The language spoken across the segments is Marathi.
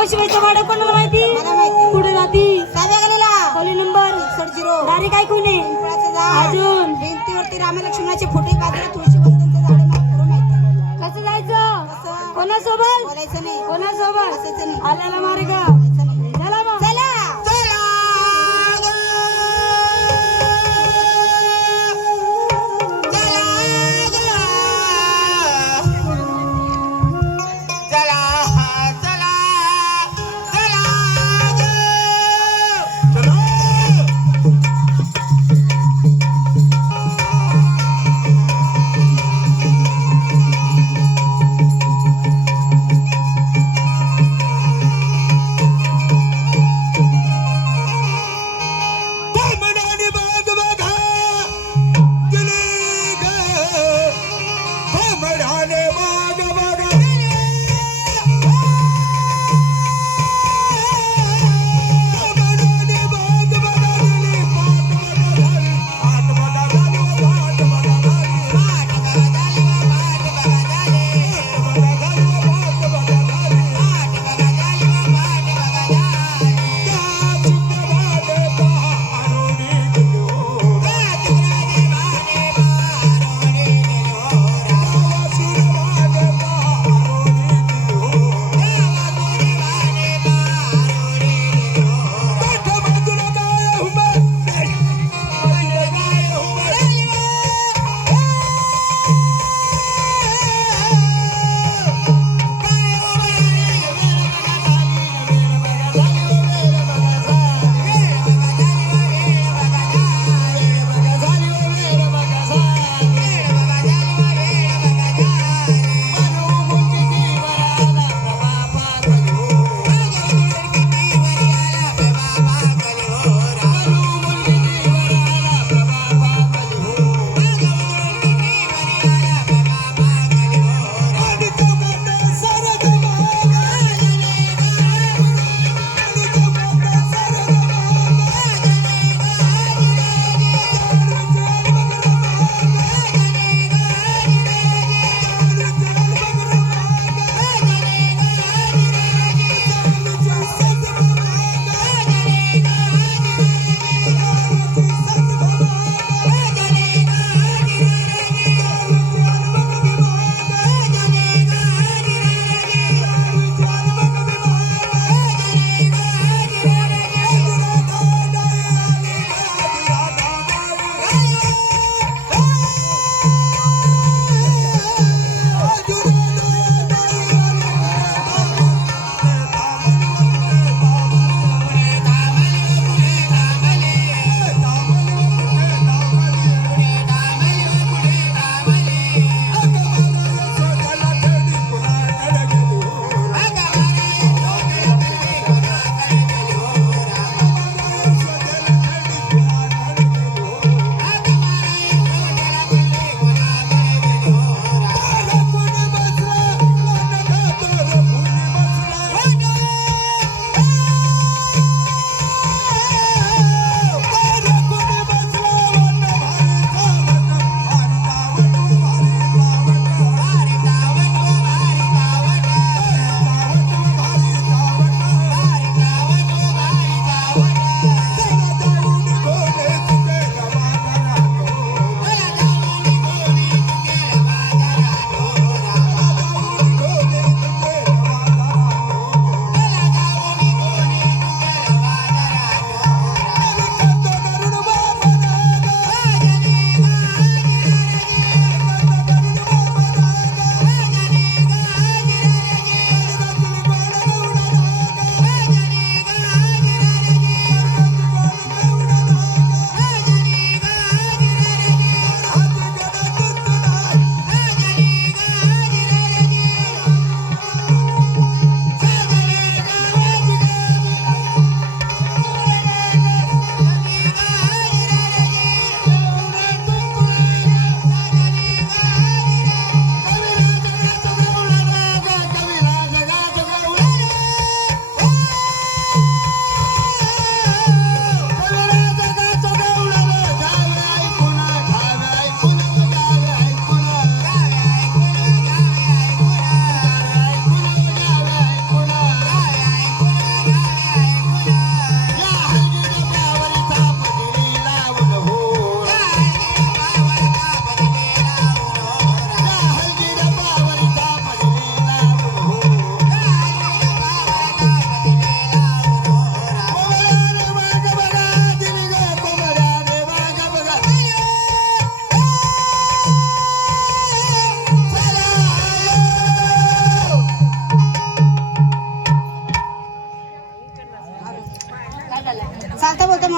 मावशीबाईचं भाडं कोणाला माहिती? मला माहिती. कुठे जाती? साध्या गलीला खोली नंबर 60. तारीख काय कोणी? पिंपळाचं झाड. अजून भिंतीवरती रामलक्ष्मणाचे फोटो, बाजूला तुळशीवंतांचं झाड आहे. मला खरं माहिती. कसं जायचं? कसं? कोणासोबत? बोलायचं नाही. कोणासोबत? बसायचं नाही. आल्याला मार्ग. बोलायचं नाही. चला मग. चला.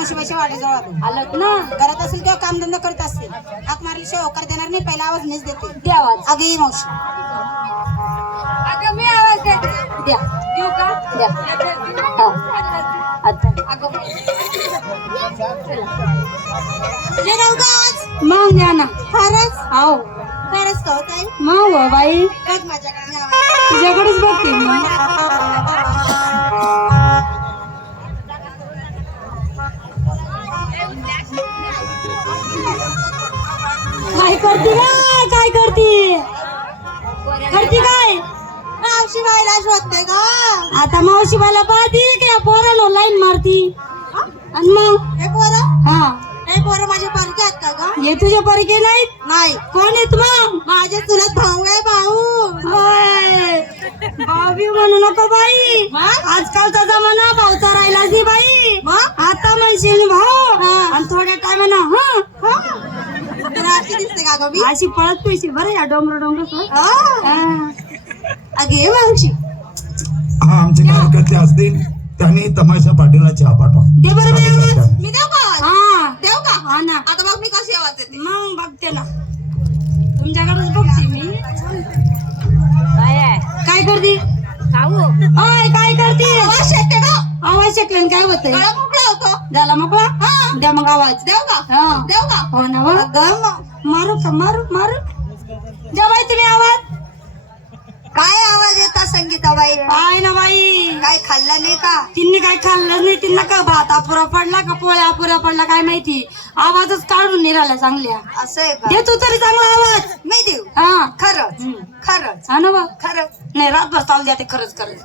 मावशीबाईच्या वाडीजवळ आलो. आलं ना घरात असेल तेव्हा कामधंदा करत असते. हाक मारल्याशिवाय होकार देणार नाही. पहिला आवाज मीच देते. द्या आवाज. अगं ये मावशी. अगं मी आवाज देते. द्या देऊ का द्या हा आता ये राहू का आवाज? मग द्या ना फारच हो फारच का होत आहे? मग हो बाई बघ माझ्याकडे आवाज. तुझ्याकडेच बघते मी काय करते काय करते करते काय मावशीबाईला शोधते का? आता मावशीबाला पाहती की या पोराला लाईन मारती आणि मग हे पोरं हा हे पोरं माझ्या पालखी आहेत का ग? हे तुझे परके नाहीत नाही. कोण आहेत मग माझे चुलत भाऊ आहे. भाऊ होय. भावी म्हणू नको बाई मग? आजकालचा जमाना भाऊचा राहिला नाही बाई मग? आता म्हणशील भाऊ हा. आणि थोड्या टायमाना हा तुला अशी दिसते का ग मी? अशी पळत पैसे बरं या डोंगर अगे मावशी हा आमचे कार्यकर्ते असतील त्यांनी तमाशा पाटीला चहा पाठवा. दे बरं बाई आवाज. मी देऊ का आवाज? हा देऊ का? हा ना आता बघ मी कशी आवाज देते. मग बघते ना तुमच्याकडेच बघते मी काय करते ओय काय करते आवाज शेकते का? आवाज शिकल्याने काय होतंय गळा मोकळा होतो. झाला मोकळा हा. द्या मग आवाज देऊ का? हा देऊ का? हो ना वा. अगं मग मारू का मारू मारू द्या बाई तुम्ही आवाज काय आवाज येता संगीताबाई? काय ना बाई काय खाल्लं नाही का? तिने काय खाल्लं नाही तिनं का भात अपुरा पडला का पोळ्या अपुरा पडला काय माहिती आवाजच काढून निघाला चांगल्या असं आहे का? दे तू तरी चांगला आवाज मी देऊ. हा खरंच खरंच हा ना बा खरं. नाही रातभर चालू द्या ते खरंच खरंच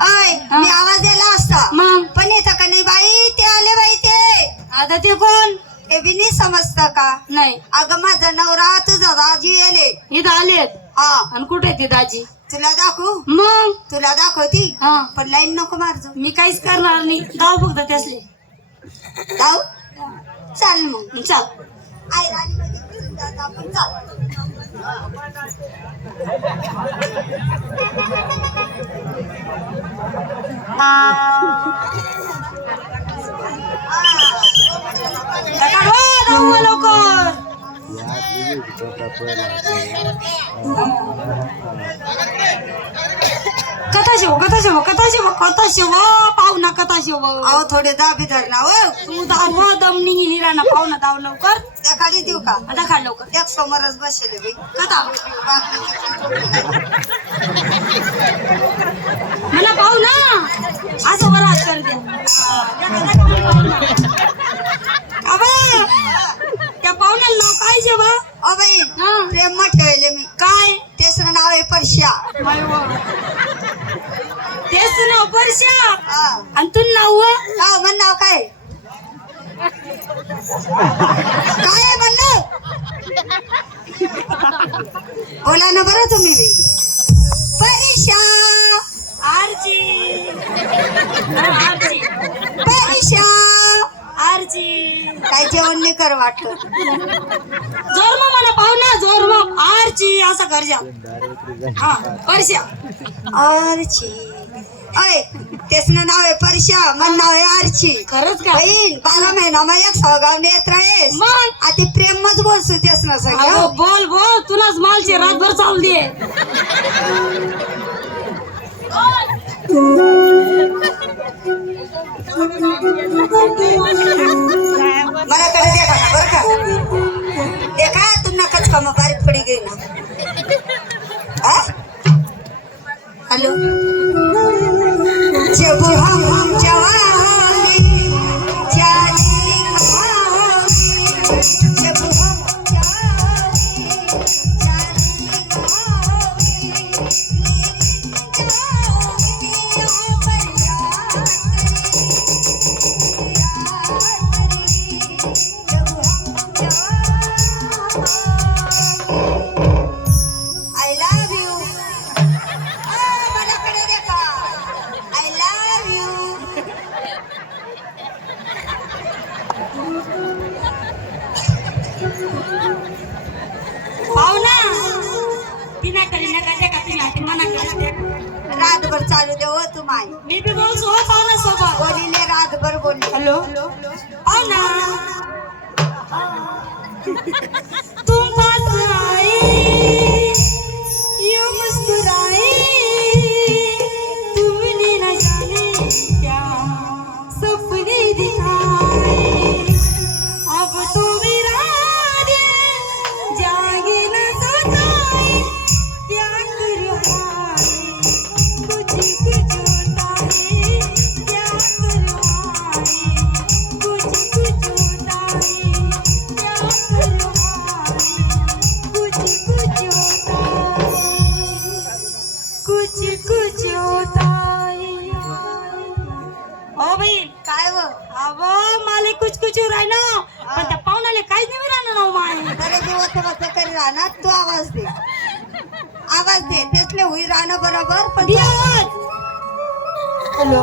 अय मी आवाज दिला असता मग पण येतं का नाही बाई? ते आले बाई ते. आता ते कोण ते बी नाही समजत का? नाही अगं माझा नवरा तुझा दाजी येले. इथं आलेत हा आणि कुठे ते दाजी तुला दाखवू? मग तुला दाखवती हा पण लाईन नको मारजो. मी काहीच करणार नाही गाव फक्त त्यासले जाऊ चाल मग. चाल आई राणीमध्ये फिरून जात आपण. चाल. लवकर कथा शिव पाहुणा कथा शिव अहो थोडे दाबी धरणा हो. तू धाव दम निघी राहणार पाहुणा धाव लवकर त्या खाली देऊ का? आता खाल लवकर एक समोरच बसले बाई. कथा मला पाहुणा असं बरं हात कर द्या त्या पाहुण्याला नाव काय जेव्हा ओ बाई हा प्रेम ठेवले मी. काय तेसर नाव आहे परश्या. तेच नाव परश्या हा. आणि तू नाव नाव म्हण नाव काय? काय आहे म्हणलं? बोला ना बरं तुम्ही बी. परश्या आरची आरची परश्या आरची काय जेवण नाही कर वाटत. जोर मग मला पाहुणा जोर मग आरची असं कर जा हा परश्या आरची. अय तेसनं नाव आहे परश्या मन नाव आहे आरची. खरंच का बहीण 12 महिना मग एक सौगाव नेत राहीस. मग आता प्रेम मच बोलसू तेसनं अगो, सगळं. बोल बोल तुलाच मालचे रातभर चालू दे मला कडे देखा ना बरं का? देखा तू नकाच का मग बारीक पडी गई ना. हॅलो जब हम जवानी जाने कहानी, जब हम जवानी जाने कहानी, मेरी जानी पर याद I love you. मला कडे देखा. I love you. दे हो तू माय मी बी बोलतो हो पाहुणा सोबत. बोलिले रातभर बोलले हॅलो पाहुणा तुम पास आए यूं मुस्कुराए तुमने न जाने क्या सपने दिखाए अब तो मेरा दिल जागे न सोताए क्या करूँ कुछ कुछ होता है क्या करूँ कुछ कुछ होता है क्या करूँ कुछ कुछ होता है कुछ कुछ होता है. ओ बाई काय व अव माले कुछ कुछ राहिना पण त्या पाहुण्याला काहीच नाही राहणार ना माय. अरे दिवस कसं करी राहणार तू आवाज दे तेचले होई राहणं बरोबर पण हॅलो